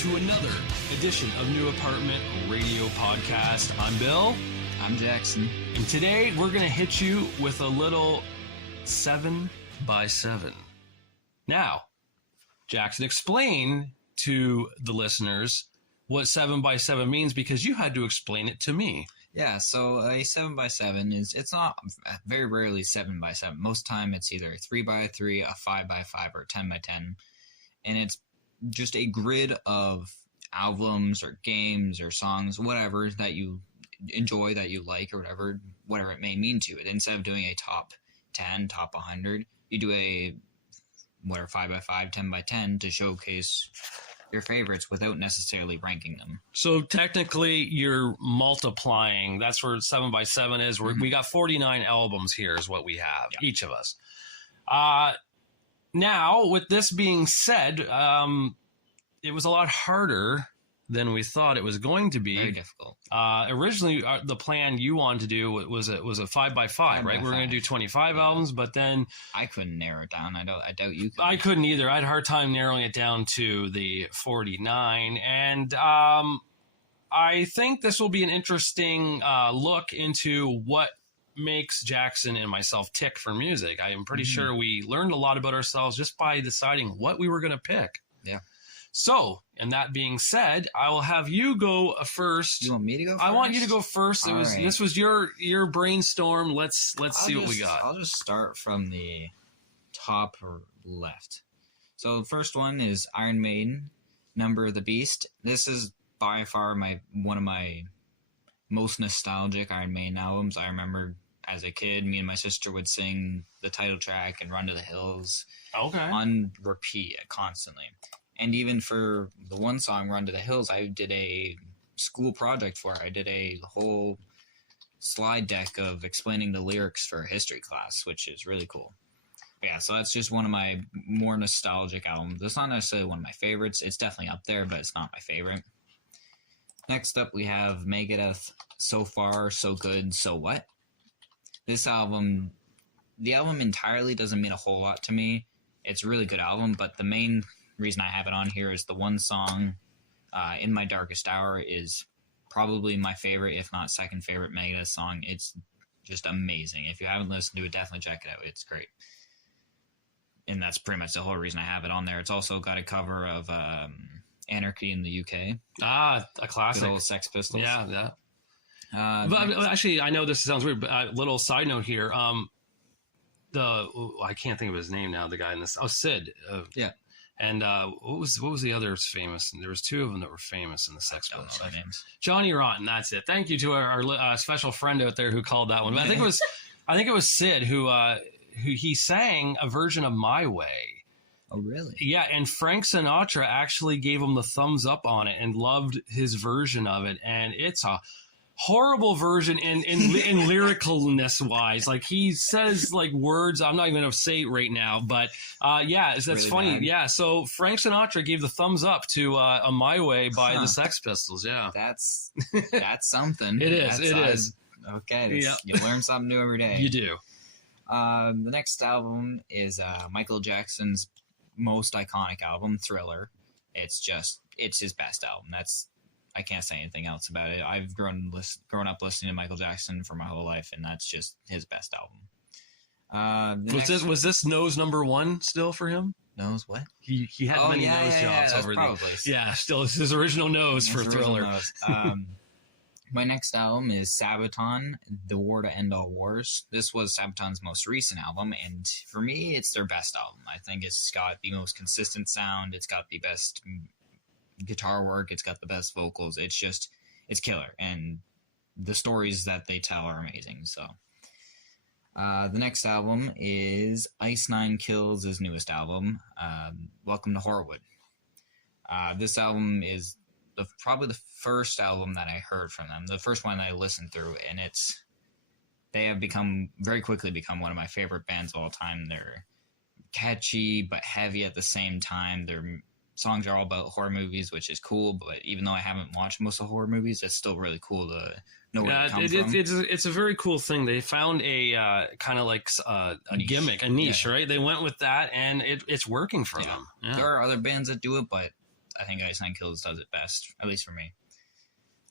to another edition of New Apartment Radio Podcast. I'm Bill. I'm Jackson. And today we're going to hit you with a little 7x7. Now, Jackson, explain to the listeners what 7x7 means, because you had to explain it to me. Yeah, so a 7x7 it's not very rarely 7x7. Most time it's either 3x3, a 5x5, or 10x10. And it's just a grid of albums or games or songs, whatever that you enjoy, that you like, or whatever it may mean to it. Instead of doing a top 10, top 100, you do a 5x5, 10x10 to showcase your favorites without necessarily ranking them. So technically you're multiplying. That's where 7x7 is. We got 49 albums here is what we have, each of us. Now, with this being said, it was a lot harder than we thought it was going to be. Very difficult. Originally, the plan you wanted to do was a 5x5, right? We were going to do 25 albums, but then I couldn't narrow it down. I doubt you could. I couldn't either. I had a hard time narrowing it down to the 49, and I think this will be an interesting look into what makes Jackson and myself tick for music. I am pretty sure we learned a lot about ourselves just by deciding what we were going to pick. Yeah. So, and that being said, I will have you go first. You want me to go first? I want you to go first. Right. This was your brainstorm. Let's see what we got. I'll just start from the top left. So the first one is Iron Maiden, Number of the Beast. This is by far one of my most nostalgic Iron Maiden albums. I remember as a kid, me and my sister would sing the title track and Run to the Hills on repeat constantly. And even for the one song, Run to the Hills, I did a school project for it. I did a whole slide deck of explaining the lyrics for a history class, which is really cool. But yeah, so that's just one of my more nostalgic albums. It's not necessarily one of my favorites. It's definitely up there, but it's not my favorite. Next up, we have Megadeth, So Far, So Good, So What. This album, the album entirely doesn't mean a whole lot to me. It's a really good album, but the main reason I have it on here is the one song, In My Darkest Hour, is probably my favorite, if not second favorite Megadeth song. It's just amazing. If you haven't listened to it, definitely check it out. It's great. And that's pretty much the whole reason I have it on there. It's also got a cover of Anarchy in the UK. Ah, a classic. Good old Sex Pistols. Yeah. But actually, I know this sounds weird, but a little side note here. I can't think of his name now. The guy in this, Sid. Yeah. And what was the other famous? There was two of them that were famous in the Sex Pistols. Names. Johnny Rotten. That's it. Thank you to our special friend out there who called that one. But I think it was Sid who he sang a version of My Way. Oh, really? Yeah, and Frank Sinatra actually gave him the thumbs up on it and loved his version of it. And it's a horrible version in lyricalness wise. Like, he says like words I'm not even gonna say it right now, but that's really funny. Bad. Yeah, so Frank Sinatra gave the thumbs up to a My Way by the Sex Pistols. Yeah, that's something. It is. Okay, you learn something new every day. You do. The next album is Michael Jackson's most iconic album, Thriller. It's his best album. I can't say anything else about it. I've grown up listening to Michael Jackson for my whole life, and that's just his best album. Was this nose number one still for him? Nose what? He had many nose jobs over probably. Yeah, still it's his original nose for Thriller. My next album is Sabaton, The War to End All Wars. This was Sabaton's most recent album, and for me, it's their best album. I think it's got the most consistent sound. It's got the best guitar work. It's got the best vocals. It's killer, and the stories that they tell are amazing. So the next album is Ice Nine Kills' his newest album, Welcome to Horrorwood. This album is probably the first album that I heard from them, the first one that I listened through, and they have very quickly become one of my favorite bands of all time. They're catchy but heavy at the same time. Their songs are all about horror movies, which is cool, but even though I haven't watched most of horror movies, it's still really cool to know where it comes from. It's a very cool thing. They found a kind of like a gimmick, a niche, right? They went with that, and it's working for them. Yeah. There are other bands that do it, but I think Ice Nine Kills does it best, at least for me.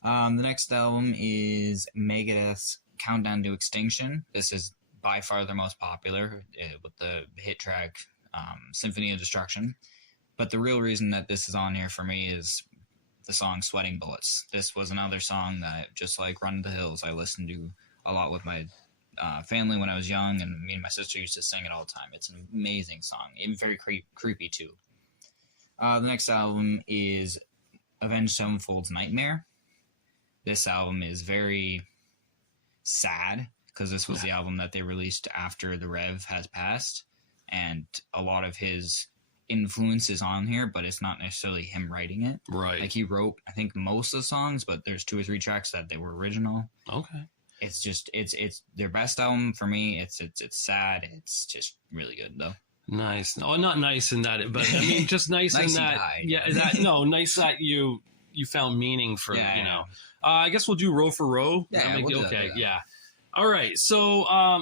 The next album is Megadeth's Countdown to Extinction. This is by far their most popular, with the hit track Symphony of Destruction. But the real reason that this is on here for me is the song Sweating Bullets. This was another song that, just like Run to the Hills, I listened to a lot with my family when I was young, and me and my sister used to sing it all the time. It's an amazing song, and very creepy too. The next album is Avenged Sevenfold's Nightmare. This album is very sad because this was the album that they released after the Rev has passed, and a lot of his influence is on here, but it's not necessarily him writing it. Right. Like, he wrote, I think, most of the songs, but there's 2 or 3 tracks that they were original. Okay. It's just it's their best album for me. It's sad. It's just really good though. Nice. No, not nice in that, but I mean, just nice, Nice in he that. died. Yeah. Nice that you found meaning for Yeah. I guess we'll do row for row. Yeah, That we'll do that, okay. yeah. Yeah. All right. So I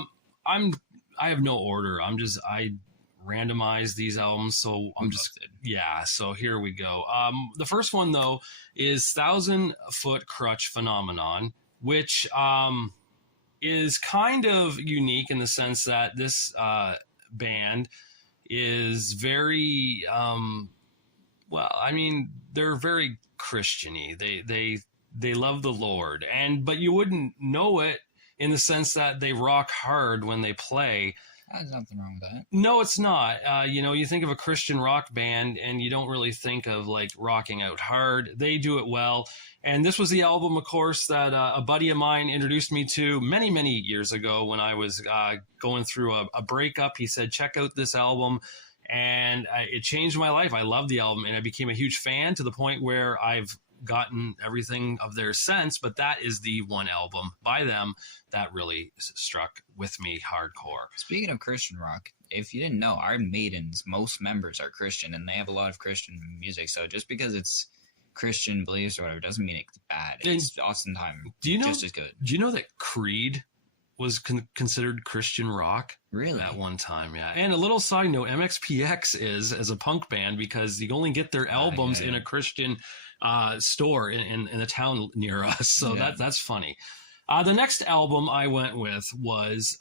have no order. I randomize these albums, so I'm just yeah. So here we go. The first one though is 1,000 Foot Crutch Phenomenon, which is kind of unique in the sense that this band is very well, I mean, they're very Christian-y. They love the Lord, but you wouldn't know it in the sense that they rock hard when they play. There's nothing wrong with that. No, it's not. You think of a Christian rock band and you don't really think of like rocking out hard. They do it well. And this was the album, of course, that a buddy of mine introduced me to many, many years ago when I was going through a breakup. He said, check out this album. And it changed my life. I loved the album and I became a huge fan to the point where I've gotten everything of theirs since, but that is the one album by them that really struck with me hardcore. Speaking of Christian rock, if you didn't know, Iron Maiden's most members are Christian, and they have a lot of Christian music. So just because it's Christian beliefs or whatever doesn't mean it's bad. It's oftentimes just as good. Do you know that Creed was considered Christian rock? Really? At one time, yeah. And a little side note, MXPX is as a punk band because you only get their albums in a Christian store in a town near us. So that's funny. The next album I went with was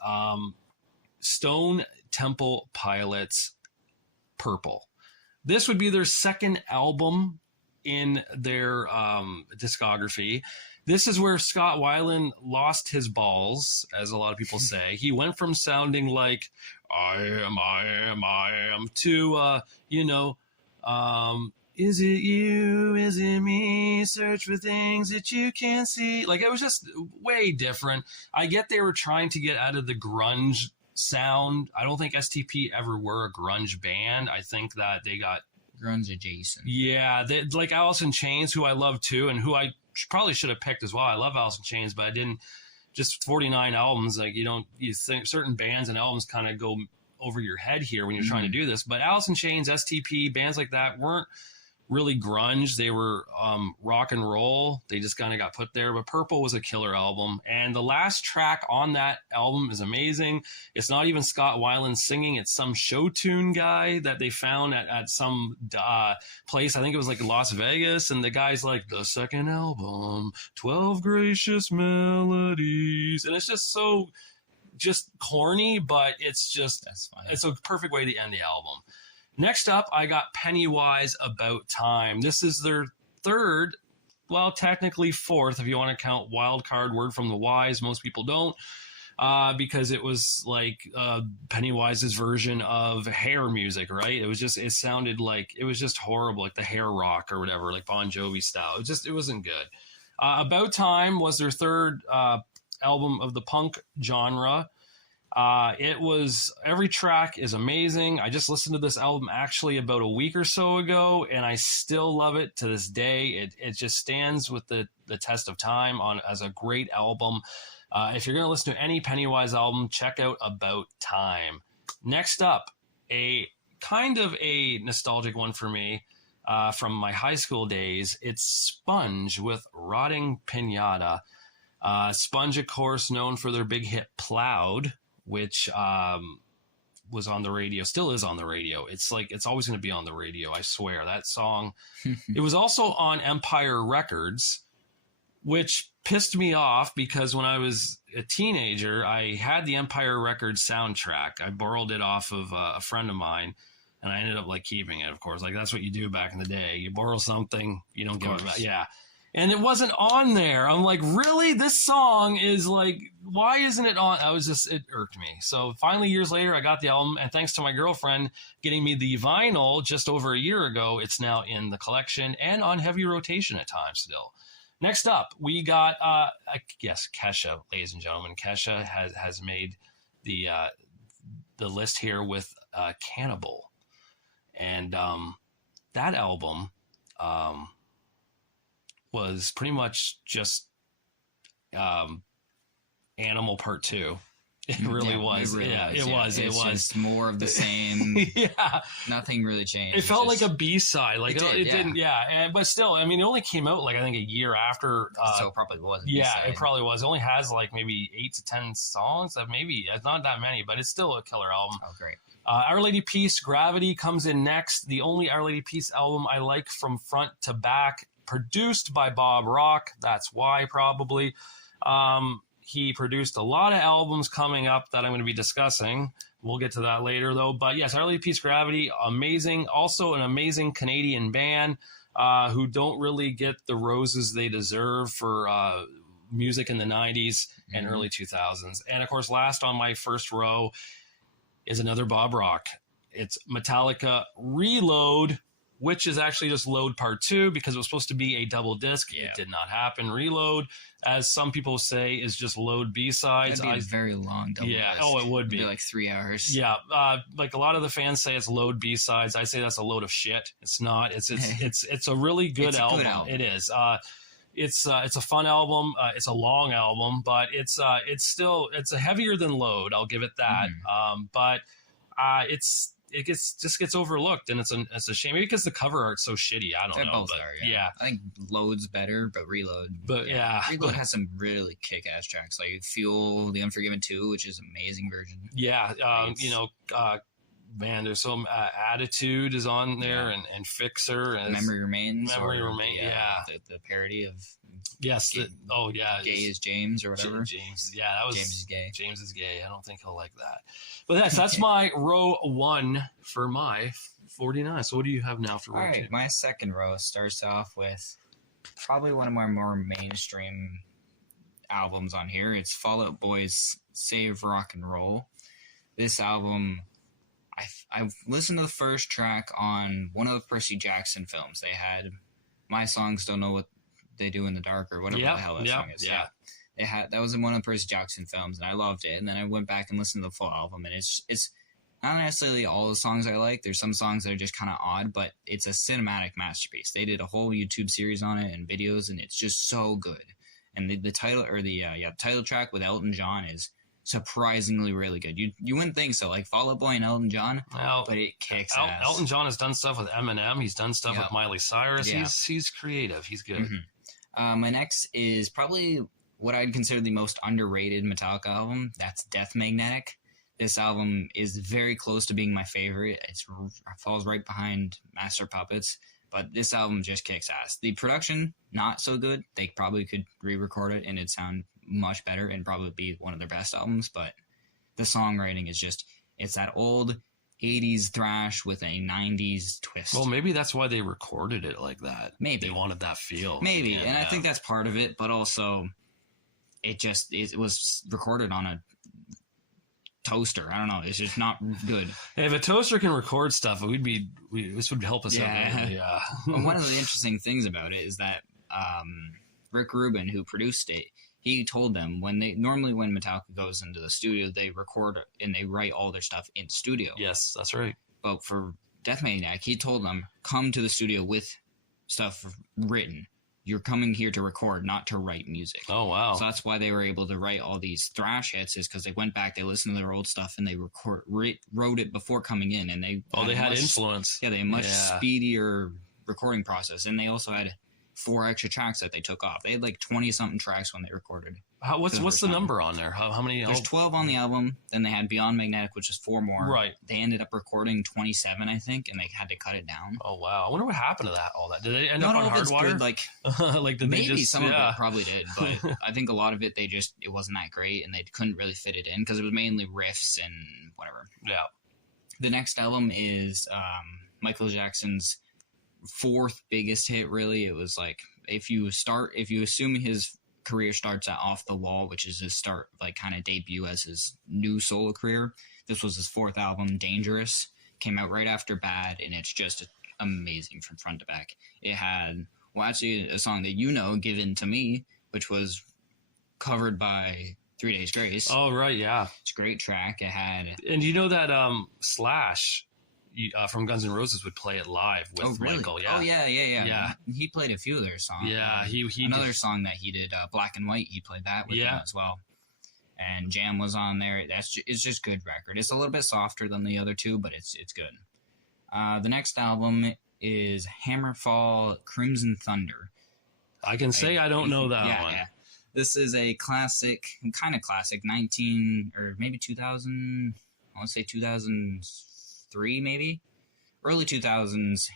Stone Temple Pilots' Purple. This would be their second album in their discography. This is where Scott Weiland lost his balls, as a lot of people say. He went from sounding like I am to is it you? Is it me? Search for things that you can't see. Like, it was just way different. I get they were trying to get out of the grunge sound. I don't think STP ever were a grunge band. I think that they got grunge adjacent. Yeah, like Alice in Chains, who I love too, and who I probably should have picked as well. I love Alice in Chains, but I didn't. Just 49 albums. Like, you think certain bands and albums kind of go over your head here when you're trying to do this. But Alice in Chains, STP, bands like that weren't really grunge. They were rock and roll. They just kind of got put there. But Purple was a killer album. And the last track on that album is amazing. It's not even Scott Weiland singing. It's some show tune guy that they found at some place. I think it was like Las Vegas. And the guy's like, the second album, 12 gracious melodies. And it's just so just corny, but it's a perfect way to end the album. Next up, I got Pennywise, About Time. This is their third, well, technically fourth, if you want to count Wild Card, Word from the Wise. Most people don't, because it was like Pennywise's version of hair music, right? It sounded like, it was just horrible, like the hair rock or whatever, like Bon Jovi style. It wasn't good. About Time was their third album of the punk genre. Every track is amazing. I just listened to this album actually about a week or so ago, and I still love it to this day. It just stands with the test of time as a great album. If you're going to listen to any Pennywise album, check out About Time. Next up, a kind of a nostalgic one for me from my high school days. It's Sponge with Rotting Pinata. Sponge, of course, known for their big hit Plowed, which was on the radio, still is on the radio. It's like it's always going to be on the radio. I swear that song. It was also on Empire Records, which pissed me off because when I was a teenager, I had the Empire Records soundtrack. I borrowed it off of a friend of mine, and I ended up like keeping it. Of course, like that's what you do back in the day. You borrow something, you don't give it back. Yeah. And it wasn't on there. I'm like, really? This song is like, why isn't it on? It irked me. So finally, years later, I got the album. And thanks to my girlfriend getting me the vinyl just over a year ago, it's now in the collection and on heavy rotation at times still. Next up, we got, yes, Kesha, ladies and gentlemen. Kesha has made the list here with Cannibal. And that album was pretty much just Animal Part 2. It really was. It was. Just more of the same. Yeah. Nothing really changed. It felt like a B-side. Like it didn't. Yeah. But still, I mean, it only came out like I think a year after. So it probably was. Yeah, it probably was. It only has like maybe 8 to 10 songs. Maybe it's not that many, but it's still a killer album. Oh, great. Our Lady Peace, Gravity comes in next. The only Our Lady Peace album I like from front to back. Produced by Bob Rock. That's why probably. He produced a lot of albums coming up that I'm going to be discussing. We'll get to that later, though. But yes, Our Lady Peace, Gravity, amazing. Also an amazing Canadian band who don't really get the roses they deserve for music in the 90s and early 2000s. And, of course, last on my first row is another Bob Rock. It's Metallica Reload, which is actually just Load Part 2 because it was supposed to be a double disc. Yeah. It did not happen. Reload, as some people say, is just Load B-sides. That'd be a very long double disc. Oh, it would be. It'd be like 3 hours. Yeah, like a lot of the fans say it's Load B-sides. I say that's a load of shit. It's not. It's a really good album. Good album. It is. It's a fun album. It's a long album, but it's a heavier than Load. I'll give it that. But it just gets overlooked, and it's a shame. Maybe because the cover art's so shitty. I don't know. Both are, yeah. I think Load's better, but Reload. Reload has some really kick-ass tracks, like Fuel, The Unforgiven 2, which is an amazing version. Yeah, man, there's some Attitude is on there, and Fixer, and Memory Remains. The parody of. Yes. Gay is James or whatever. James. Yeah, that was James is gay. James is gay. I don't think he'll like that. But that's my row 1 for my 49. So what do you have now for row 2? All right, my second row starts off with probably one of my more mainstream albums on here. It's Fall Out Boy's Save Rock and Roll. This album, I've listened to the first track on one of the Percy Jackson films. They had My Songs Don't Know What They Do in the Dark or whatever the hell that song is. Yeah. That was in one of the Percy Jackson films, and I loved it. And then I went back and listened to the full album, and it's not necessarily all the songs I like. There's some songs that are just kind of odd, but it's a cinematic masterpiece. They did a whole YouTube series on it and videos, and it's just so good. And the title title track with Elton John is surprisingly really good. You wouldn't think so, like Fall Out Boy and Elton John, but it kicks ass. Elton John has done stuff with Eminem. He's done stuff with Miley Cyrus. Yeah. He's creative. He's good. My next is probably what I'd consider the most underrated Metallica album. That's Death Magnetic. This album is very close to being my favorite. It falls right behind Master Puppets, but this album just kicks ass. The production, not so good. They probably could re-record it and it'd sound much better and probably be one of their best albums, but the songwriting is just, it's that old 80s thrash with a 90s twist. Well, maybe that's why they recorded it like that. Maybe. They wanted that feel. Maybe, and I think that's part of it, but also it was recorded on a toaster. I don't know. It's just not good. If a toaster can record stuff, this would help us out. Yeah. One of the interesting things about it is that Rick Rubin, who produced it, he told them when Metallica goes into the studio, they record and they write all their stuff in studio. Yes, that's right. But for Death Maniac, he told them, come to the studio with stuff written. You're coming here to record, not to write music. Oh, wow. So that's why they were able to write all these thrash hits, is because they went back, they listened to their old stuff, and they wrote it before coming in. And they had influence. Yeah, they had a much speedier recording process. And they also had 4 extra tracks that they took off. They had like 20 something tracks when they recorded. What's the number on there? How many? There's 12 on the album. Then they had Beyond Magnetic, which is 4 more. Right. They ended up recording 27, I think, and they had to cut it down. Oh wow! I wonder what happened to that. All that did they end Not up on all of it's Hardwire? good. Like like did maybe they just, some of it probably did, but I think a lot of it it wasn't that great, and they couldn't really fit it in because it was mainly riffs and whatever. Yeah. The next album is Michael Jackson's 4th biggest hit. Really, it was like if you assume his career starts at Off the Wall, which is his start, like kind of debut as his new solo career. This was his 4th album, Dangerous. Came out right after Bad, and it's just amazing from front to back. It had, actually a song that Given to Me, which was covered by 3 Days Grace. Oh right, yeah. It's a great track. It had, and you know that Slash from Guns N' Roses would play it live with Michael. Yeah. Oh yeah. He played a few of their songs. Yeah, he another song that he did, Black and White. He played that with them as well. And Jam was on there. It's just good record. It's a little bit softer than the other two, but it's good. The next album is Hammerfall Crimson Thunder. I can say I don't know that one. Yeah. This is a classic, kind of classic, 19 or maybe 2000. I want to say 2003, maybe early 2000s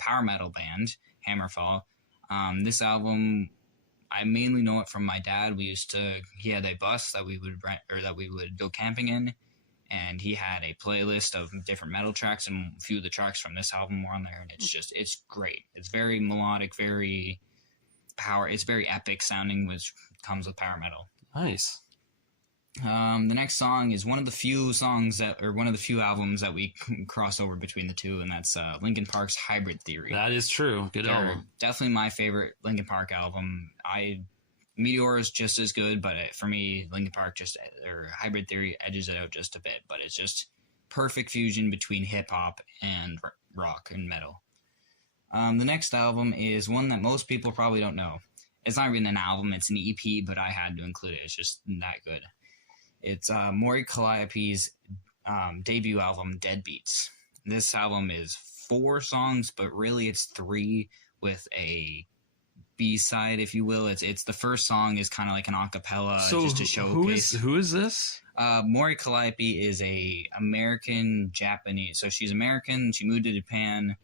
power metal band Hammerfall. This album, I mainly know it from my dad. He had a bus that we would rent or that we would go camping in, and he had a playlist of different metal tracks, and a few of the tracks from this album were on there, and it's great. It's very melodic, it's very epic sounding, which comes with power metal. Nice. The next song is one of the few albums that we cross over between the two, and that's Linkin Park's Hybrid Theory. That is true. Good album. Definitely my favorite Linkin Park album. Meteor is just as good, but for me, Linkin Park Hybrid Theory edges it out just a bit. But it's just perfect fusion between hip hop and rock and metal. The next album is one that most people probably don't know. It's not even an album; it's an EP, but I had to include it. It's just that good. It's Maury Calliope's debut album, Deadbeats. This album is 4 songs, but really it's 3 with a B-side, if you will. It's the first song is kind of like an acapella, just to showcase. Who is this? Maury Calliope is a American Japanese. So she's American. She moved to Japan,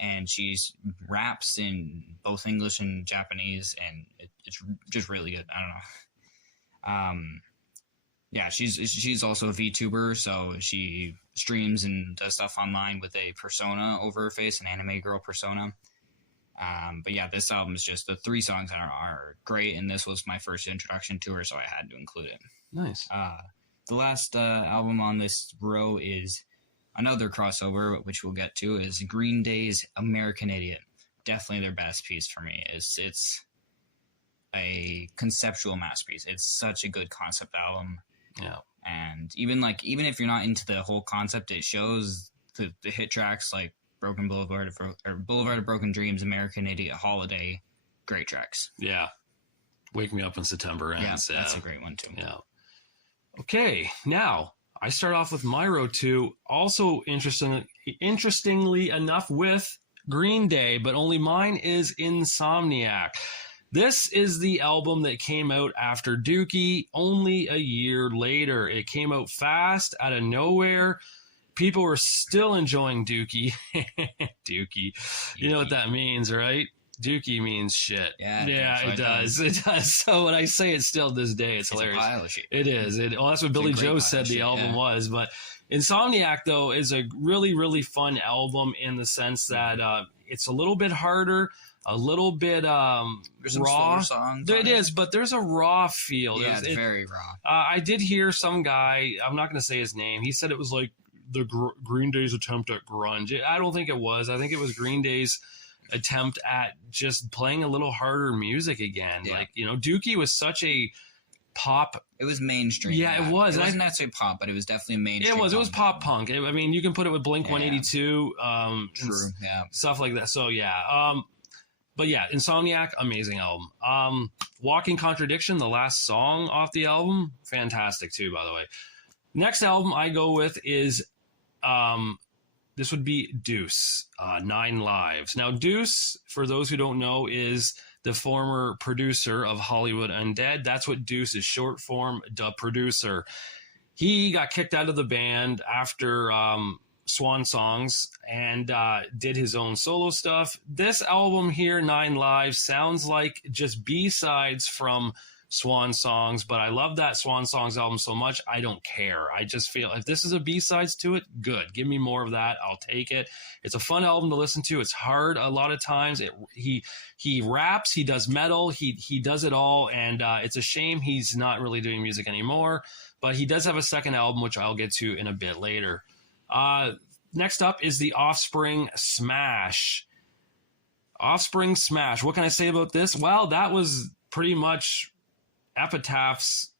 and she's raps in both English and Japanese, and it's just really good. I don't know. Yeah, she's also a VTuber, so she streams and does stuff online with a persona over her face, an anime girl persona. But yeah, this album is just the 3 songs that are great, and this was my first introduction to her, so I had to include it. Nice. The last album on this row is another crossover, which we'll get to, is Green Day's American Idiot. Definitely their best piece for me. It's a conceptual masterpiece. It's such a good concept album. Yeah. And even if you're not into the whole concept, it shows the hit tracks like Broken Boulevard or Boulevard of Broken Dreams, American Idiot, Holiday, great tracks. Yeah. Wake Me Up When September Ends. Yeah, that's a great one too. Yeah. Okay, now I start off with my row 2. Also interestingly enough with Green Day, but only mine is Insomniac. This is the album that came out after Dookie, only a year later. It came out fast, out of nowhere. People were still enjoying Dookie. Dookie. You know what that means, right? Dookie means shit. Yeah, it does. It does. So when I say it still this day, it's hilarious. A pile of shit. It is. Well, that's what Billy Joe said the album was. But Insomniac, though, is a really, really fun album in the sense that it's a little bit harder, a little bit there's raw. Songs it is, but there's a raw feel. Yeah, it's very raw. I did hear some guy, I'm not going to say his name, he said it was like the Green Day's attempt at grunge. I don't think it was. I think it was Green Day's attempt at just playing a little harder music again. Yeah. Like, Dookie was such a pop. It was mainstream. Yeah, it was. It wasn't necessarily pop, but it was definitely mainstream. It was pop punk. I mean, you can put it with Blink 182. True. Yeah. Stuff like that. So yeah. But yeah, Insomniac, amazing album. Walking Contradiction, the last song off the album, fantastic too, by the way. Next album I go with is this would be Deuce, 9 Lives. Now, Deuce, for those who don't know, is the former producer of Hollywood Undead. That's what Deuce is short form, the producer. He got kicked out of the band after Swan Songs and did his own solo stuff. This album here, 9 Lives, sounds like just B-sides from Swan Songs, but I love that Swan Songs album so much, I don't care. I just feel if this is a B-sides to it, good. Give me more of that. I'll take it. It's a fun album to listen to. It's hard a lot of times. He raps, he does metal, he does it all, and it's a shame he's not really doing music anymore, but he does have a second album, which I'll get to in a bit later. Next up is the Offspring Smash. Offspring Smash. What can I say about this? Well, that was pretty much Epitaph's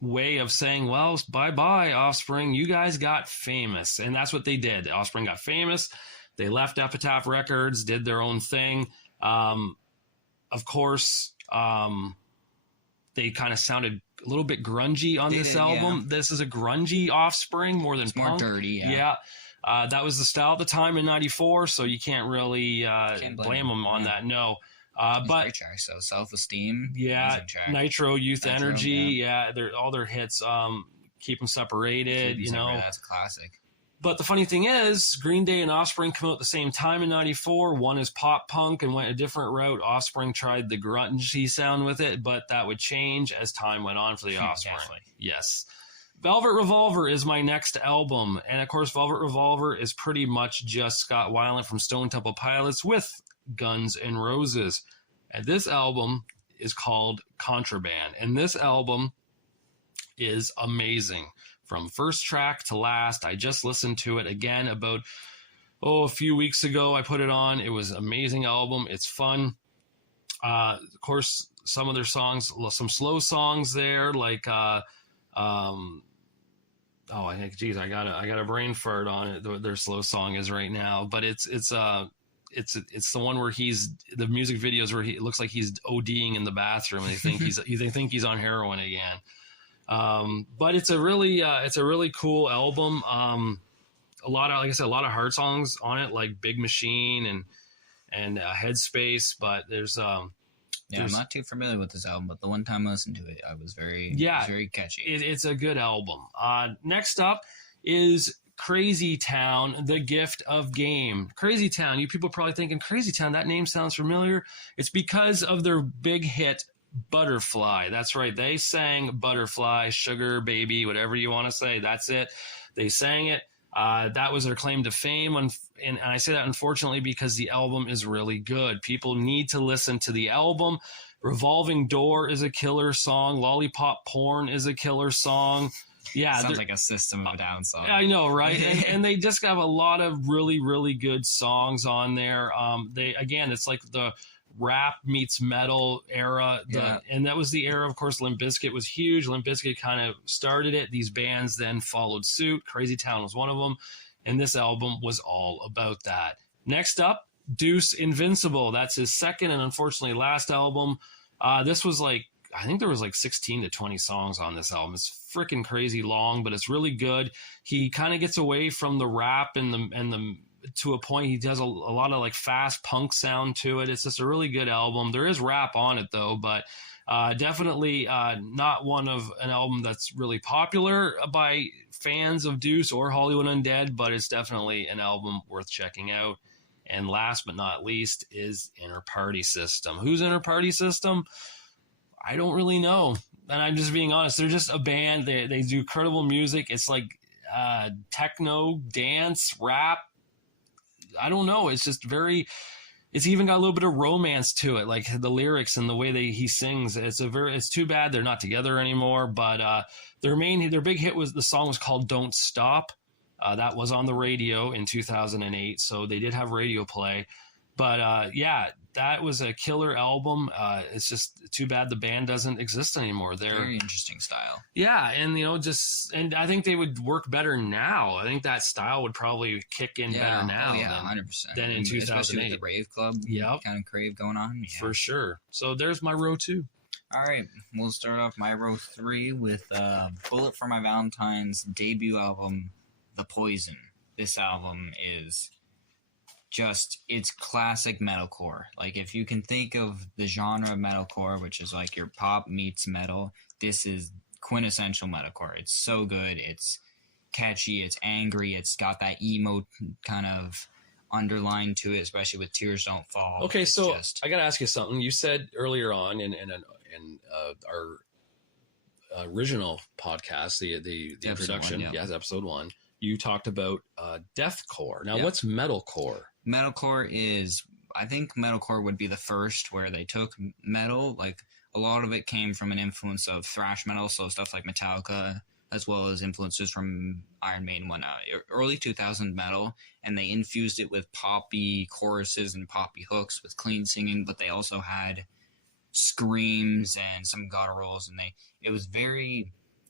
way of saying, well, bye-bye, Offspring. You guys got famous. And that's what they did. Offspring got famous. They left Epitaph Records, did their own thing. Of course, they kind of sounded a little bit grungy on this album. Yeah. This is a grungy Offspring more than punk. More dirty, yeah. That was the style at the time in '94, so you can't really blame them on that. No. But great track, so Self-Esteem, yeah, Nitro, Youth Energy, all their hits, Keep Them Separated, that's a classic. But the funny thing is, Green Day and Offspring come out at the same time in '94. One is pop punk and went a different route. Offspring tried the grungy sound with it, but that would change as time went on for the Offspring. Yes. Velvet Revolver is my next album. And of course, Velvet Revolver is pretty much just Scott Weiland from Stone Temple Pilots with Guns N' Roses. And this album is called Contraband. And this album is amazing. From first track to last, I just listened to it again about, a few weeks ago. I put it on. It was an amazing album. It's fun. Of course, some of their songs, some slow songs there, like, I think, geez, I got a brain fart on it. Their slow song is right now, but it's the one where the music videos where it looks like he's ODing in the bathroom and they think he's on heroin again. But it's a really cool album. Like I said, a lot of hard songs on it, like Big Machine and Headspace, but there's I'm not too familiar with this album, but the one time I listened to it, I was very catchy. It's a good album. Next up is Crazy Town, The Gift of Game. Crazy Town, you people are probably thinking, Crazy Town, that name sounds familiar. It's because of their big hit, Butterfly. That's right. They sang Butterfly, Sugar Baby, whatever you want to say. That's it. They sang it. That was their claim to fame. And I say that unfortunately because the album is really good. People need to listen to the album. Revolving Door is a killer song. Lollipop Porn is a killer song. Yeah, sounds like a System of a Down song. I know, right? and they just have a lot of really, really good and on there. It's like the rap meets metal era, and that was the era. Of course, Limp Bizkit was huge. Limp Bizkit kind of started it. These bands then followed suit. Crazy Town was one of them, and this album was all about that. Next up, Deuce Invincible. That's his second and unfortunately last album. This was I think there was 16 to 20 songs on this album. It's freaking crazy long, but it's really good. He kind of gets away from the rap and the to a point. He does a lot of fast punk sound to it. It's just a really good album. There is rap on it though, but definitely not an album that's really popular by fans of Deuce or Hollywood Undead, but it's definitely an album worth checking out. And last but not least is Inner Party System. Who's Inner Party System? I don't really know. And I'm just being honest. They're just a band. They do incredible music. It's like techno, dance, rap. I don't know. It's just it's even got a little bit of romance to it, like the lyrics and the way he sings. It's too bad they're not together anymore. But their big hit the song was called Don't Stop. That was on the radio in 2008. So they did have radio play. But that was a killer album. It's just too bad the band doesn't exist anymore. They're very interesting style. Yeah, and and I think they would work better now. I think that style would probably kick in better now. 100%. Than in 2008. Especially with the rave club kind of crave going on. Yeah. For sure. So there's my row 2. All right, we'll start off my row 3 with Bullet for My Valentine's debut album, The Poison. This album is just it's classic metalcore. Like if you can think of the genre of metalcore, which is like your pop meets metal, this is quintessential metalcore. It's so good. It's catchy. It's angry. It's got that emo kind of underline to it, especially with Tears Don't Fall. Okay, It's so just, I got to ask you something. You said earlier on in our original podcast, the Episode introduction, 1, yeah. yes, episode 1, you talked about deathcore. Now, Yeah. what's metalcore? metalcore is, I think metalcore would be the first where they took metal. Like a lot of it came from an influence of thrash metal, so stuff like Metallica, as well as influences from Iron Maiden, whatnot. Early 2000 metal, and they infused it with poppy choruses and poppy hooks with clean singing, but they also had screams and some gutturals, and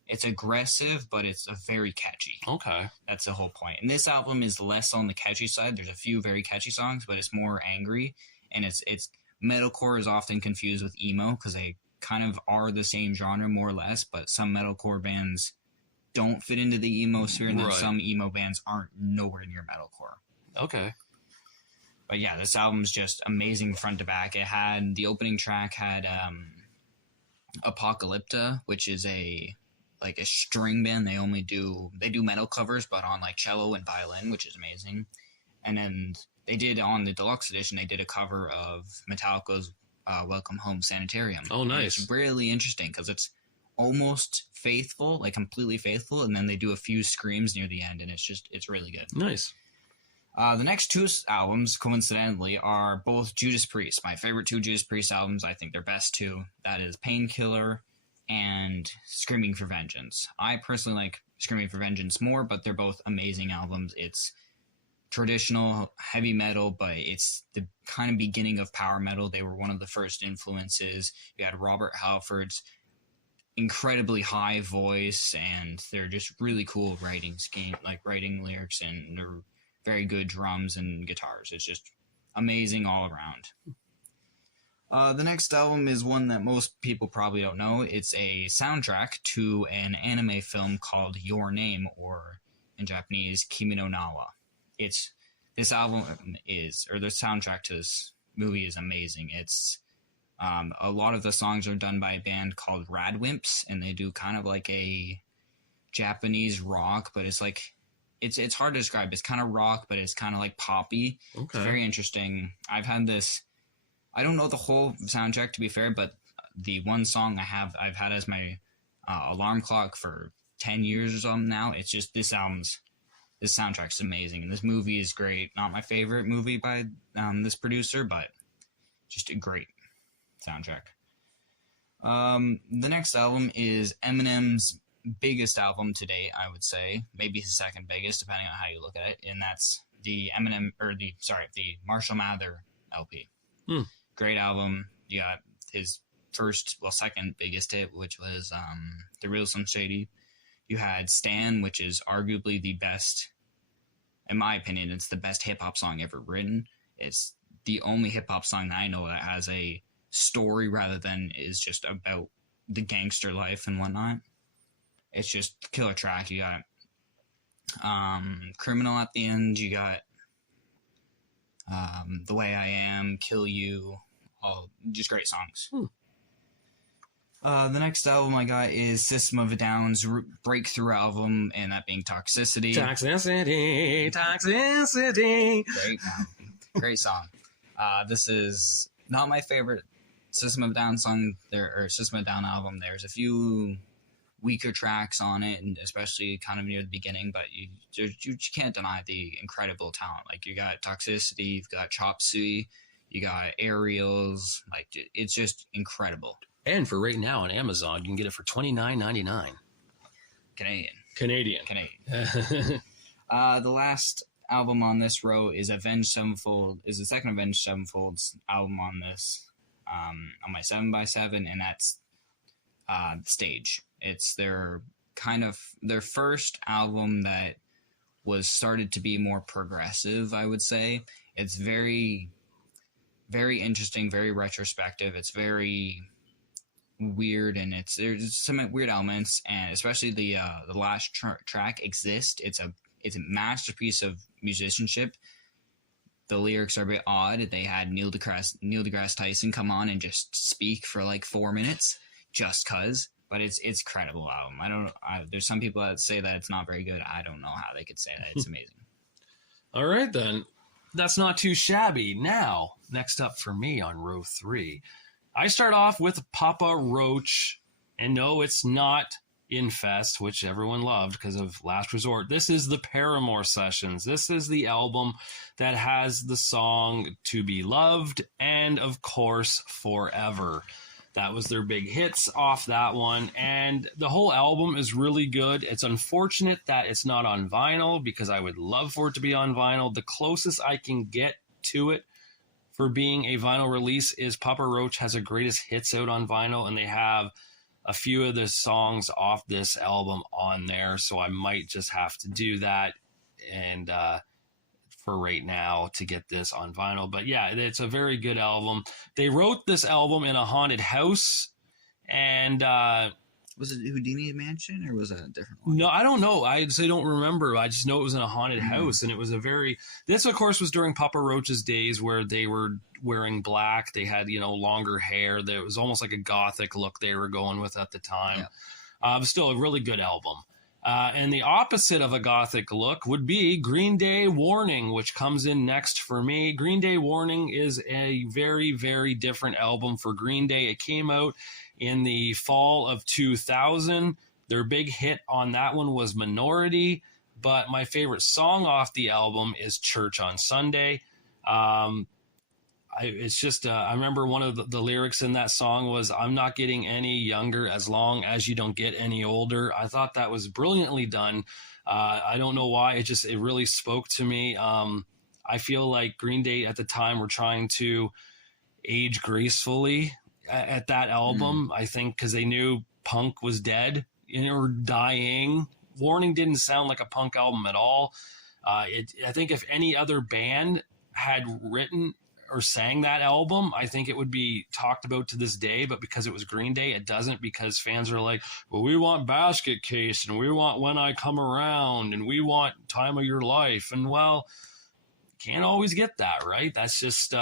it's aggressive, but it's very catchy. Okay. That's the whole point. And this album is less on the catchy side. There's a few very catchy songs, but it's more angry, and it's metalcore is often confused with emo because they kind of are the same genre more or less, but some metalcore bands don't fit into the emo sphere, and then some emo bands aren't nowhere near metalcore. Okay. But yeah, this album's just amazing front to back. It had the opening track had Apocalypta, which is a string band. They do metal covers, but on like cello and violin, which is amazing. And then they did on the deluxe edition, they did a cover of Metallica's Welcome Home Sanitarium. Oh, nice. And it's really interesting because it's almost faithful, like completely faithful, and then they do a few screams near the end, and it's really good. Nice. The next two albums, coincidentally, are both Judas Priest. My favorite two Judas Priest albums, I think they're best two. That is Painkiller and Screaming for Vengeance. I personally like Screaming for Vengeance more, but they're both amazing albums. It's traditional heavy metal, but it's the kind of beginning of power metal. They were one of the first influences. You had Robert Halford's incredibly high voice, and they're just really cool writing lyrics, and they're very good drums and guitars. It's just amazing all around. The next album is one that most people probably don't know. It's a soundtrack to an anime film called Your Name, or in Japanese, Kimi no Nawa. The soundtrack to this movie is amazing. It's a lot of the songs are done by a band called Radwimps, and they do kind of like a Japanese rock, but it's like it's hard to describe. It's kind of rock, but it's kind of like poppy. Okay. It's very interesting. I've had this. I don't know the whole soundtrack, to be fair, but the one song I've had as my alarm clock for 10 years or something now. It's just this soundtrack's amazing, and this movie is great. Not my favorite movie by this producer, but just a great soundtrack. The next album is Eminem's biggest album to date, I would say. Maybe his second biggest, depending on how you look at it, and that's the the Marshall Mather LP. Great album. You got his second biggest hit, which was The Real Slim Shady. You had Stan, which is arguably the best, in my opinion, it's the best hip-hop song ever written. It's the only hip-hop song that I know that has a story rather than is just about the gangster life and whatnot. It's just killer track. You got Criminal at the end. You got The Way I Am, Kill You. All just great songs. The next album I got is System of a Down's breakthrough album, and that being Toxicity. Toxicity. Great song. This is not my favorite System of a Down song or System of a Down album. There's a few weaker tracks on it, and especially kind of near the beginning, but you can't deny the incredible talent. Like, you got Toxicity, you've got Chop Suey, you got Aerials. Like, it's just incredible. And for right now on Amazon, you can get it for $29.99. Canadian. The last album on this row is Avenged Sevenfold. Is the second Avenged Sevenfold's album on this, on my 7x7, and that's Stage. It's their first album that was started to be more progressive, I would say. It's very, very interesting, very retrospective. It's very weird, and there's some weird elements, and especially the last track, Exist. It's a masterpiece of musicianship. the lyrics are a bit odd. They had Neil deGrasse Tyson come on and just speak for like 4 minutes just cause. But it's credible album. There's some people that say that it's not very good. I don't know how they could say that. It's amazing. All right, then. That's not too shabby. Now, next up for me on row 3, I start off with Papa Roach. And no, it's not Infest, which everyone loved because of Last Resort. This is the Paramore Sessions. This is the album that has the song To Be Loved and, of course, Forever. That was their big hits off that one. And the whole album is really good. It's unfortunate that it's not on vinyl because I would love for it to be on vinyl. The closest I can get to it for being a vinyl release is Papa Roach has a greatest hits out on vinyl, and they have a few of the songs off this album on there, so I might just have to do that and for right now to get this on vinyl. But yeah, it's a very good album. They wrote this album in a haunted house, and was it Houdini Mansion or was that a different one? No, I don't know. I don't remember. I just know it was in a haunted house, and it was this, of course, was during Papa Roach's days where they were wearing black. They had, longer hair. There was almost like a gothic look they were going with at the time. Yeah. It was still a really good album. And the opposite of a gothic look would be Green Day Warning, which comes in next for me. Green Day Warning is a very, very different album for Green Day. It came out in the fall of 2000. Their big hit on that one was Minority, but my favorite song off the album is Church on Sunday. I remember one of the lyrics in that song was, "I'm not getting any younger as long as you don't get any older." I thought that was brilliantly done. I don't know why. It really spoke to me. I feel like Green Day at the time were trying to age gracefully at that album. I think because they knew punk was dead or dying. Warning didn't sound like a punk album at all. I think if any other band had written or sang that album, I think it would be talked about to this day, but because it was Green Day, it doesn't, because fans are like, well, we want Basket Case, and we want When I Come Around, and we want Time of Your Life, and well, can't always get that, right? That's just,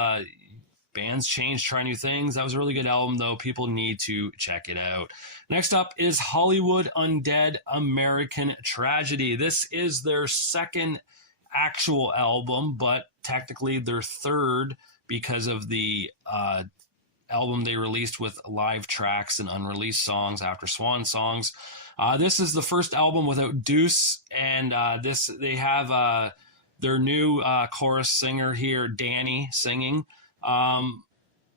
bands change, try new things. That was a really good album, though. People need to check it out. Next up is Hollywood Undead American Tragedy. This is their second actual album, but technically their third, because of the album they released with live tracks and unreleased songs after Swan Songs. This is the first album without Deuce, and they have their new chorus singer here, Danny, singing.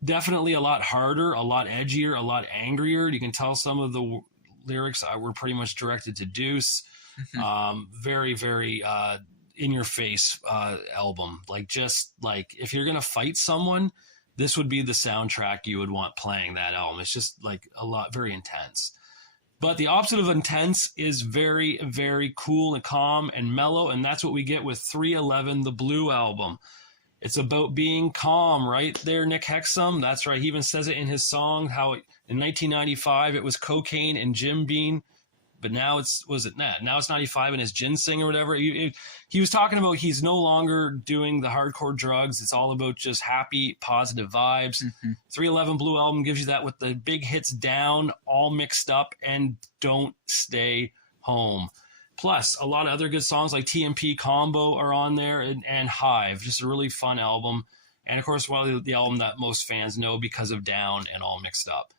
Definitely a lot harder, a lot edgier, a lot angrier. You can tell some of the lyrics were pretty much directed to Deuce. Very, very in your face album. Just if you're gonna fight someone, this would be the soundtrack you would want playing that album. It's just very intense. But the opposite of intense is very, very cool and calm and mellow, and that's what we get with 311, the Blue Album. It's about being calm, right there, Nick Hexum. That's right. He even says it in his song, how in 1995 it was cocaine and Jim Beam. But now it's 95 and it's ginseng or whatever. He was talking about he's no longer doing the hardcore drugs. It's all about just happy, positive vibes. 311 Blue Album gives you that with the big hits down, all mixed up, and Don't Stay Home. Plus, a lot of other good songs like TMP Combo are on there, and Hive. Just a really fun album. And, of course, the album that most fans know because of Down and All Mixed Up.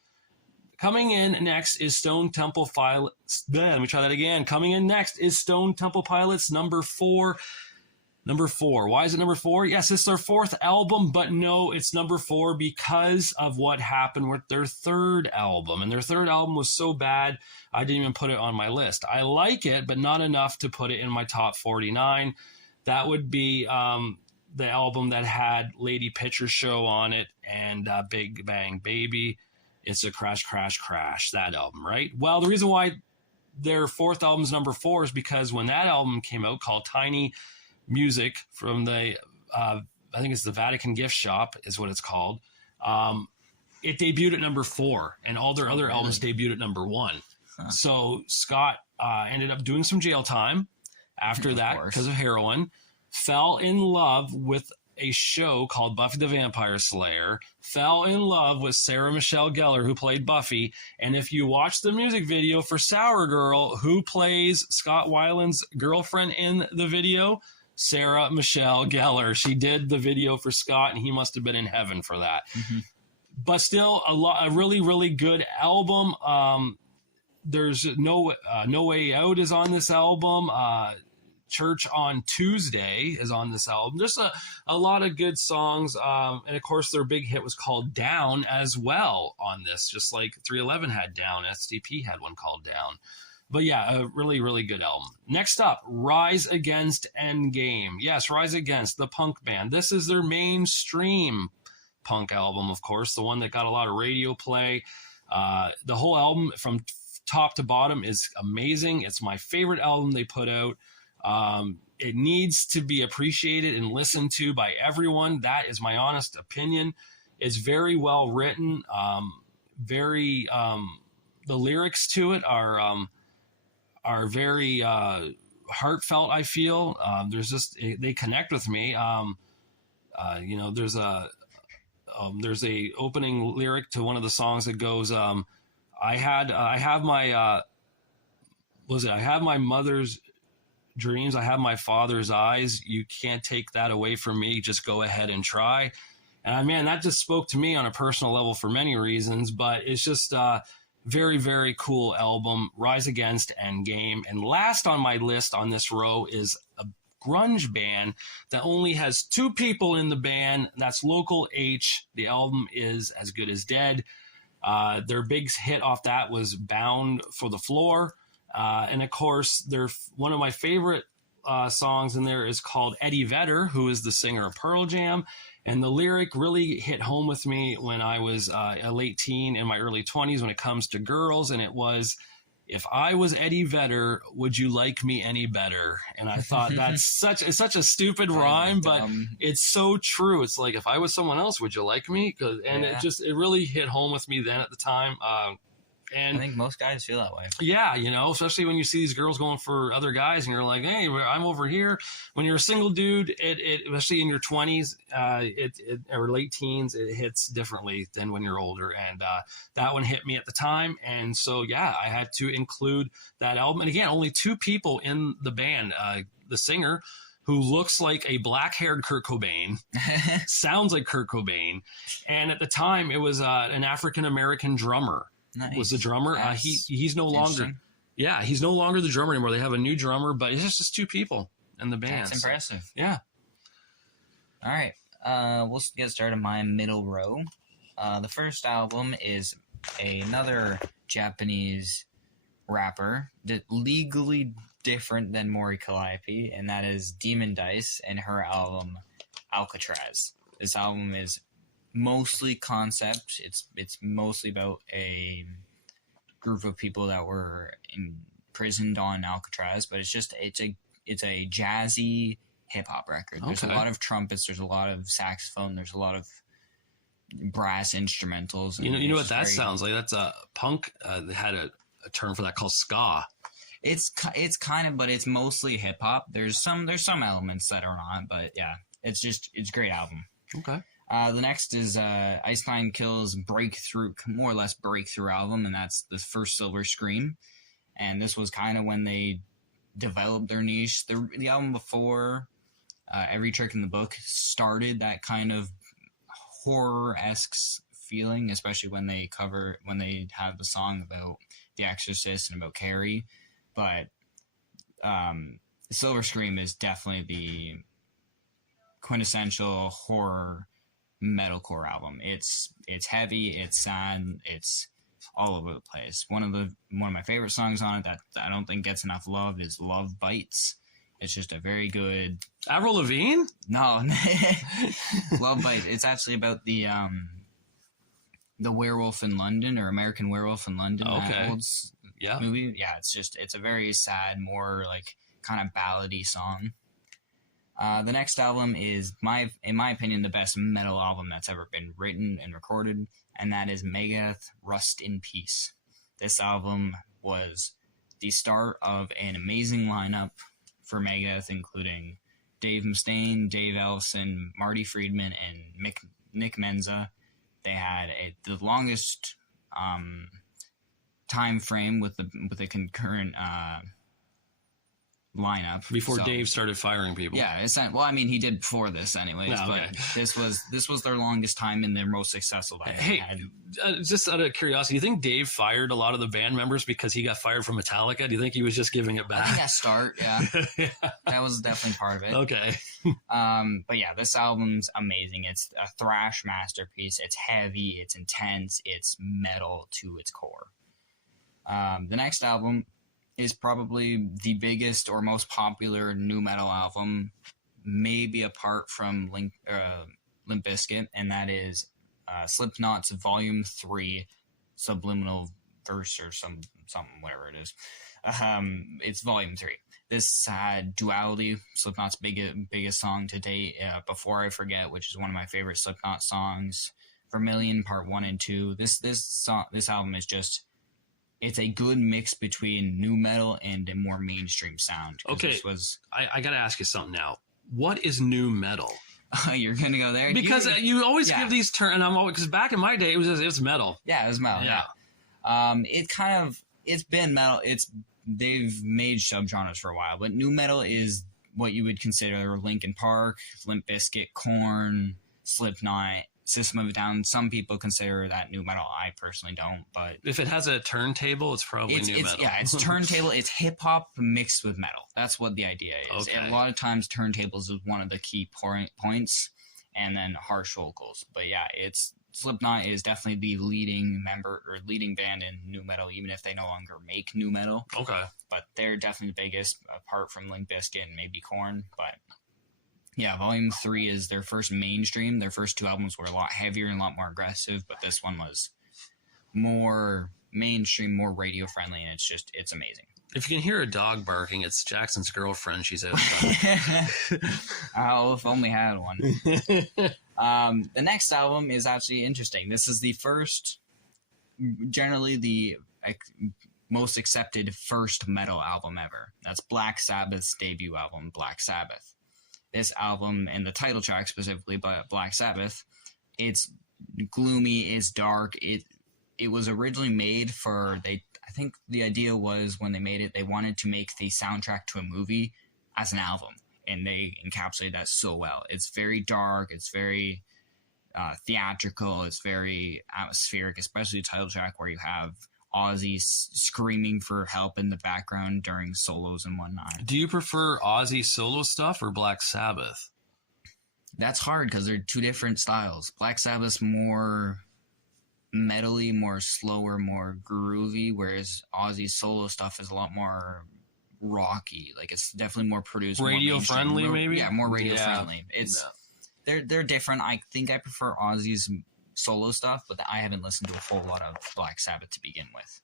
Coming in next is Stone Temple Pilots. Let me try that again. Coming in next is Stone Temple Pilots, number 4. Number 4. Why is it number 4? Yes, it's their fourth album, but no, it's number 4 because of what happened with their third album. And their third album was so bad, I didn't even put it on my list. I like it, but not enough to put it in my top 49. That would be the album that had Lady Pitcher Show on it and Big Bang Baby. It's a crash, crash, crash, that album, right? Well, the reason why their fourth album is number 4 is because when that album came out, called Tiny Music, from the, I think it's the Vatican Gift Shop is what it's called, it debuted at number 4, and all their other albums debuted at number 1. Huh. So Scott ended up doing some jail time after that because of heroin, fell in love with a show called Buffy the Vampire Slayer, fell in love with Sarah Michelle Gellar, who played Buffy. And if you watch the music video for Sour Girl, who plays Scott Weiland's girlfriend in the video? Sarah Michelle Gellar. She did the video for Scott, and he must have been in heaven for that. Mm-hmm. But still, a really, really good album. There's no Way Out is on this album. Church on Tuesday is on this album. Just a lot of good songs. And of course, their big hit was called Down as well on this, just like 311 had Down. SDP had one called Down. But yeah, a really, really good album. Next up, Rise Against Endgame. Yes, Rise Against, the punk band. This is their mainstream punk album, of course, the one that got a lot of radio play. The whole album from top to bottom is amazing. It's my favorite album they put out. It needs to be appreciated and listened to by everyone. That is my honest opinion. It's very well written. The lyrics to it are very heartfelt, I feel. They connect with me. There's a opening lyric to one of the songs that goes, I have my mother's dreams, I have my father's eyes. You can't take that away from me. Just go ahead and try. And man, that just spoke to me on a personal level for many reasons, but it's just very, very cool album, Rise Against Endgame. And last on my list on this row is a grunge band that only has two people in the band. That's Local H. The album is As Good as Dead. Their big hit off that was Bound for the Floor. And of course, one of my favorite songs in there is called Eddie Vedder, who is the singer of Pearl Jam. And the lyric really hit home with me when I was a late teen in my early 20s when it comes to girls. And it was, if I was Eddie Vedder, would you like me any better? And I thought it's such a stupid rhyme, but it's so true. It's like, if I was someone else, would you like me? It really hit home with me then at the time. And I think most guys feel that way. Yeah, especially when you see these girls going for other guys and you're like, hey, I'm over here. When you're a single dude, it especially in your 20s, or late teens, it hits differently than when you're older. And that one hit me at the time. And so, yeah, I had to include that album. And again, only two people in the band, the singer, who looks like a black-haired Kurt Cobain, sounds like Kurt Cobain. And at the time, it was an African-American drummer. Nice. Was the drummer. He's no longer. Yeah, he's no longer the drummer anymore. They have a new drummer, but it's just two people in the band. That's impressive. Yeah. All right. We'll get started on my middle row. The first album is another Japanese rapper, legally different than Mori Calliope, and that is Demon Dice and her album Alcatraz. This album is mostly concept. It's mostly about a group of people that were imprisoned on Alcatraz, but it's a jazzy hip hop record. There's a lot of trumpets, there's a lot of saxophone, there's a lot of brass instrumentals. You know what that sounds like? That's a punk. They had a term for that called ska. It's kind of, but it's mostly hip hop. There's some elements that are not, but yeah, it's a great album. Okay. The next is Ice Nine Kills' more or less breakthrough album, and that's the first Silver Scream. And this was kind of when they developed their niche. The album before, Every Trick in the Book, started that kind of horror-esque feeling, especially when they have the song about The Exorcist and about Carrie. But Silver Scream is definitely the quintessential horror metalcore album. It's heavy, it's sad, it's all over the place. One of my favorite songs on it that I don't think gets enough love is Love Bites. It's just a very good. Avril Lavigne? No. Love Bites. It's actually about the Werewolf in London, or American Werewolf in London. Okay. Movie. Yeah, it's a very sad, more like kind of ballady song. The next album is, in my opinion, the best metal album that's ever been written and recorded, and that is Megadeth, Rust in Peace. This album was the start of an amazing lineup for Megadeth, including Dave Mustaine, Dave Ellefson, Marty Friedman, and Nick Menza. They had the longest time frame with the concurrent lineup Before Dave started firing people. Yeah, well, I mean, he did before this, anyways. No, okay. But this was their longest time and their most successful that they had. Just out of curiosity, do you think Dave fired a lot of the band members because he got fired from Metallica? Do you think he was just giving it back? I think that start, yeah. Yeah. That was definitely part of it. Okay. But yeah, this album's amazing. It's a thrash masterpiece. It's heavy. It's intense. It's metal to its core. The next album is probably the biggest or most popular nu metal album, maybe apart from Limp Bizkit, and that is Slipknot's Volume 3 Subliminal Verse or something, whatever it is. It's Volume 3. This had Duality, Slipknot's biggest song to date, Before I Forget, which is one of my favorite Slipknot songs, Vermilion Part 1 and 2. This album is just... It's a good mix between nu metal and a more mainstream sound. Okay, I got to ask you something now. What is nu metal? You're gonna go there because you always give these terms, and I'm always, because back in my day it was metal. Yeah, it was metal. Yeah. It's been metal. They've made subgenres for a while, but nu metal is what you would consider Linkin Park, Limp Bizkit, Korn, Slipknot, System of a Down. Some people consider that nu metal. I personally don't, but if it has a turntable, it's probably nu metal. Yeah, it's turntable. It's hip hop mixed with metal. That's what the idea is. Okay. And a lot of times, turntables is one of the key points, and then harsh vocals. But yeah, Slipknot is definitely the leading member or leading band in nu metal, even if they no longer make nu metal. Okay, but they're definitely the biggest, apart from Limp Bizkit and maybe Korn, but. Yeah, Volume 3 is their first mainstream. Their first two albums were a lot heavier and a lot more aggressive, but this one was more mainstream, more radio friendly, and it's amazing. If you can hear a dog barking, it's Jackson's girlfriend. She's out. Oh, if only I had one. The next album is actually interesting. This is the first, generally the most accepted first metal album ever. That's Black Sabbath's debut album, Black Sabbath. This album and the title track specifically by Black Sabbath, it's gloomy, it's dark. It was originally made for I think the idea was when they made it, they wanted to make the soundtrack to a movie as an album, and they encapsulated that so well. It's very dark, it's very theatrical, it's very atmospheric, especially the title track where you have Ozzy screaming for help in the background during solos and whatnot. Do you prefer Ozzy solo stuff or Black Sabbath? That's hard because they're two different styles. Black Sabbath's more metally, more slower, more groovy, whereas Ozzy's solo stuff is a lot more rocky. Like, it's definitely more produced, radio friendly, maybe. Yeah, more radio friendly. They're different. I think I prefer Ozzy's solo stuff, but I haven't listened to a whole lot of Black Sabbath to begin with.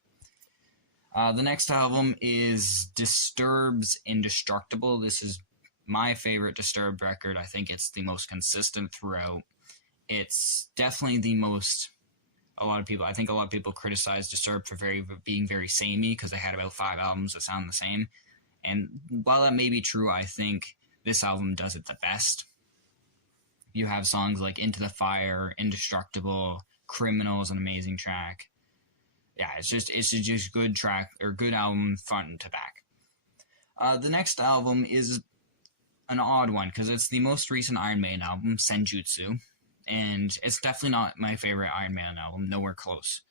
The next album is Disturbed's Indestructible. This is my favorite Disturbed record. I think it's the most consistent throughout. It's definitely the most... I think a lot of people criticize Disturbed for being very samey because they had about 5 albums that sound the same. And while that may be true, I think this album does it the best. You have songs like Into the Fire, Indestructible, Criminal is an amazing track. Yeah, it's just good track or good album front to back. The next album is an odd one because it's the most recent Iron Maiden album, Senjutsu, and it's definitely not my favorite Iron Maiden album, nowhere close.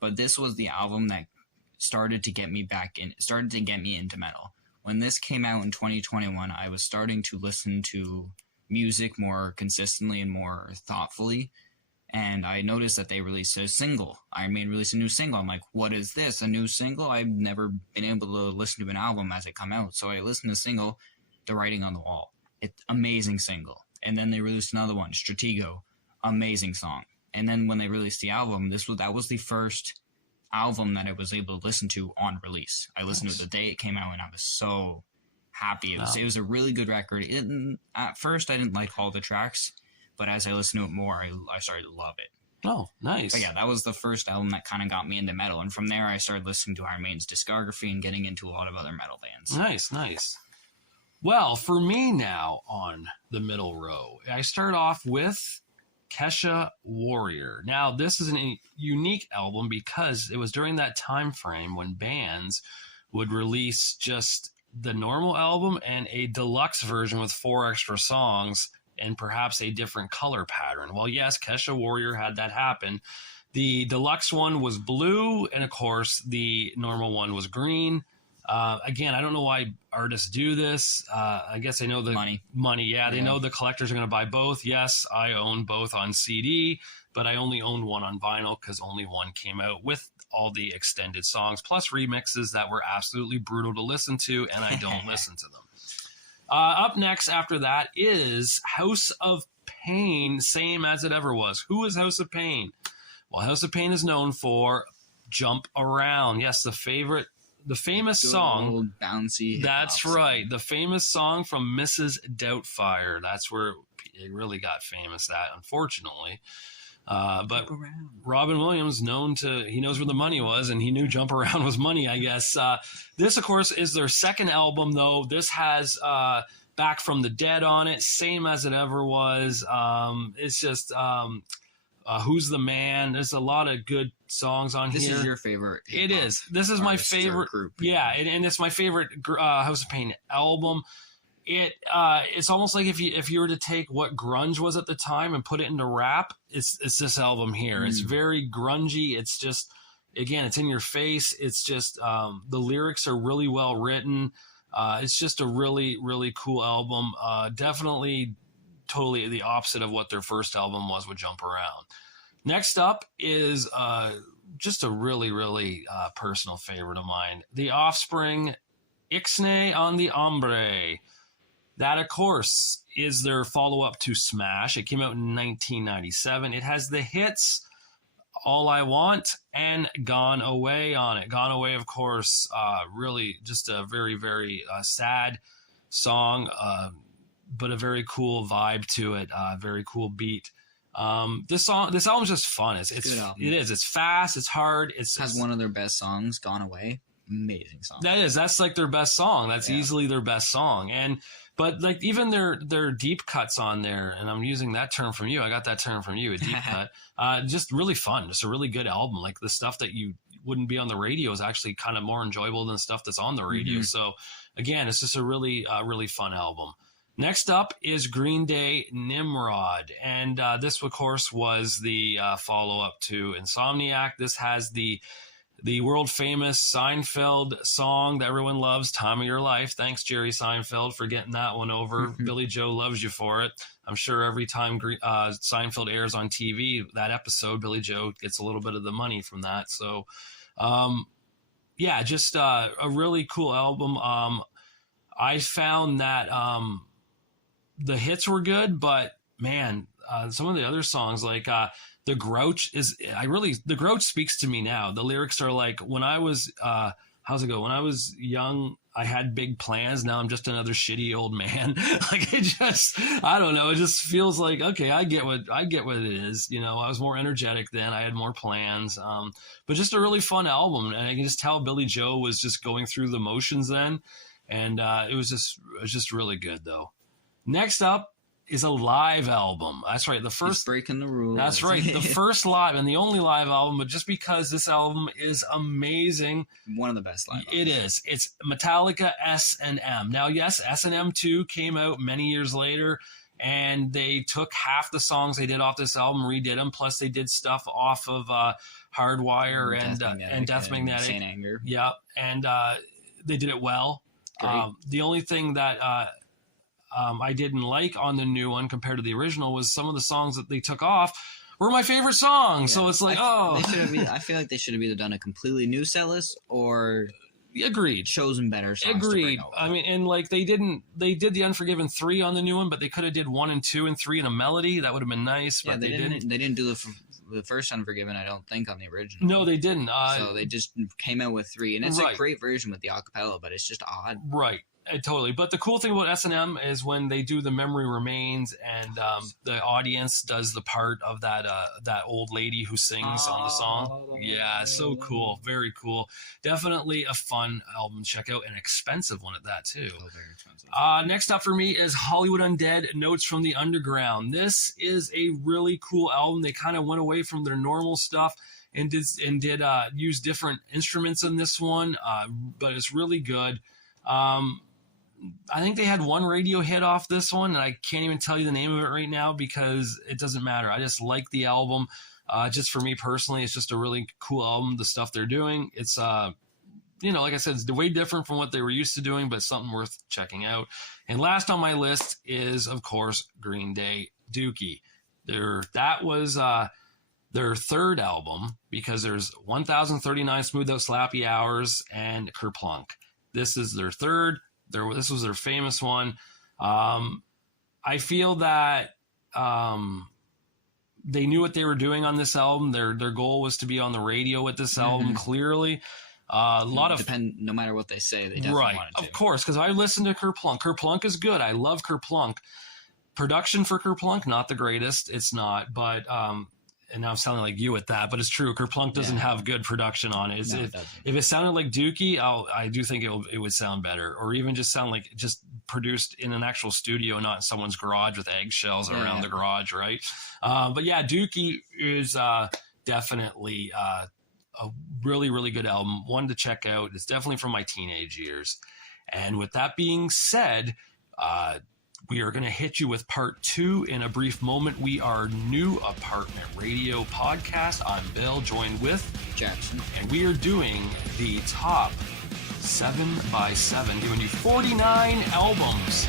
But this was the album that started to get me into metal. When this came out in 2021, I was starting to listen to music more consistently and more thoughtfully, and I noticed that they released a single. Iron Maiden released a new single. I'm like, what is this? A new single? I've never been able to listen to an album as it come out. So I listened to the single, The Writing on the Wall. It's amazing single. And then they released another one, Stratego, amazing song. And then when they released the album, that was the first album that I was able to listen to on release. I listened to it the day it came out, and I was so happy. It was a really good record. At first, I didn't like all the tracks, but as I listened to it more, I started to love it. Oh, nice. But yeah, that was the first album that kind of got me into metal, and from there, I started listening to Iron Maiden's discography and getting into a lot of other metal bands. Nice. Well, for me now on the middle row, I start off with Kesha Warrior. Now, this is a unique album because it was during that time frame when bands would release just the normal album and a deluxe version with 4 extra songs and perhaps a different color pattern. Well, yes, Kesha Warrior had that happen. The deluxe one was blue, and of course, the normal one was green. Again, I don't know why artists do this. I guess I know the money. Yeah, they know the collectors are going to buy both. Yes, I own both on CD, but I only owned one on vinyl because only one came out with all the extended songs, plus remixes that were absolutely brutal to listen to, and I don't listen to them. Up next after that is House of Pain, Same As It Ever Was. Who is House of Pain? Well, House of Pain is known for Jump Around. Yes, the famous song. Old bouncy. That's right. The famous song from Mrs. Doubtfire. That's where it really got famous at, unfortunately. But Robin Williams, he knows where the money was, and he knew Jump Around was money, I guess. This, of course, is their second album, though. This has Back from the Dead on it, Same As It Ever Was. It's just Who's the Man. There's a lot of good songs on here. This is your favorite. It is. This is my favorite group. Yeah, and it's my favorite House of Pain album. It's almost like if you were to take what grunge was at the time and put it into rap, it's this album here. It's very grungy. It's just, again, it's in your face. It's just the lyrics are really well written. It's just a really, really cool album. Definitely totally the opposite of what their first album was with Jump Around. Next up is just a really, really personal favorite of mine. The Offspring, Ixnay on the Hombre. That, of course, is their follow-up to Smash. It came out in 1997. It has the hits All I Want and Gone Away on it. Gone Away, of course, really just a very, very sad song, but a very cool vibe to it, very cool beat. This album's just fun. It is. It's fast. It's hard. It has one of their best songs, Gone Away. Amazing song. That's like their best song. That's easily their best song. But like even their deep cuts on there, and I'm using that term from you. I got that term from you, a deep cut. Just really fun. Just a really good album. Like the stuff that you wouldn't be on the radio is actually kind of more enjoyable than stuff that's on the radio. Mm-hmm. So again, it's just a really, really fun album. Next up is Green Day, Nimrod. And this, of course, was the follow-up to Insomniac. This has the world-famous Seinfeld song that everyone loves, Time of Your Life. Thanks, Jerry Seinfeld, for getting that one over. Mm-hmm. Billy Joe loves you for it. I'm sure every time Seinfeld airs on TV, that episode, Billy Joe gets a little bit of the money from that. So, just a really cool album. I found that the hits were good, but, man, some of the other songs, like The Grouch The Grouch speaks to me now. The lyrics are like, when I was, how's it go? When I was young, I had big plans. Now I'm just another shitty old man. Like it just, I don't know. It just feels like, okay, I get what it is. You know, I was more energetic then. I had more plans. But just a really fun album. And I can just tell Billy Joe was just going through the motions then. And it was just really good though. Next up is a live album. That's right. He's breaking the rules. That's right. The first live and the only live album, but just because this album is amazing. One of the best live albums. It is. It's Metallica S&M. Now, yes, S&M 2 came out many years later, and they took half the songs they did off this album, redid them, plus they did stuff off of Hardwire and Death Magnetic. Saint Anger. Yeah, and they did it well. The only thing that I didn't like on the new one compared to the original was some of the songs that they took off were my favorite songs. Yeah. So it's like, I feel like they should have either done a completely new set list or agreed chosen better songs. Agreed. I mean, and like they did the Unforgiven 3 on the new one, but they could have did 1 and 2 and 3 in a melody. That would have been nice. Yeah, but they didn't do the first Unforgiven, I don't think, on the original. No, they didn't. So they just came out with 3, and it's a great version with the acapella, but it's just odd. Right. Totally. But the cool thing about S&M is when they do the Memory Remains and the audience does the part of that old lady who sings on the song. Yeah, so cool. Very cool. Definitely a fun album to check out, and expensive one at that too. Oh, very expensive. Next up for me is Hollywood Undead, Notes from the Underground. This is a really cool album. They kind of went away from their normal stuff and did use different instruments in this one, but it's really good. I think they had one radio hit off this one, and I can't even tell you the name of it right now because it doesn't matter. I just like the album. Just for me personally, it's just a really cool album, the stuff they're doing. It's, like I said, it's way different from what they were used to doing, but something worth checking out. And last on my list is, of course, Green Day, Dookie. That was their third album, because there's 1039 Smooth Out Slappy Hours and Kerplunk. This is their third. This was their famous one. I feel that they knew what they were doing on this album. Their goal was to be on the radio with this album, clearly. No matter what they say, they definitely wanted to. Of course, because I listened to Kerplunk. Kerplunk is good. I love Kerplunk. Production for Kerplunk, not the greatest. It's not, but and now I'm sounding like you with that, but it's true. Kerplunk doesn't have good production on it. If it sounded like Dookie, I do think it would sound better, or even just sound like just produced in an actual studio, not in someone's garage with eggshells around the garage, right? But yeah, Dookie is definitely a really, really good album. One to check out. It's definitely from my teenage years. And with that being said, we are going to hit you with part 2 in a brief moment. We are New Apartment Radio podcast. I'm Bill, joined with Jackson. And we are doing the top 7x7, giving you 49 albums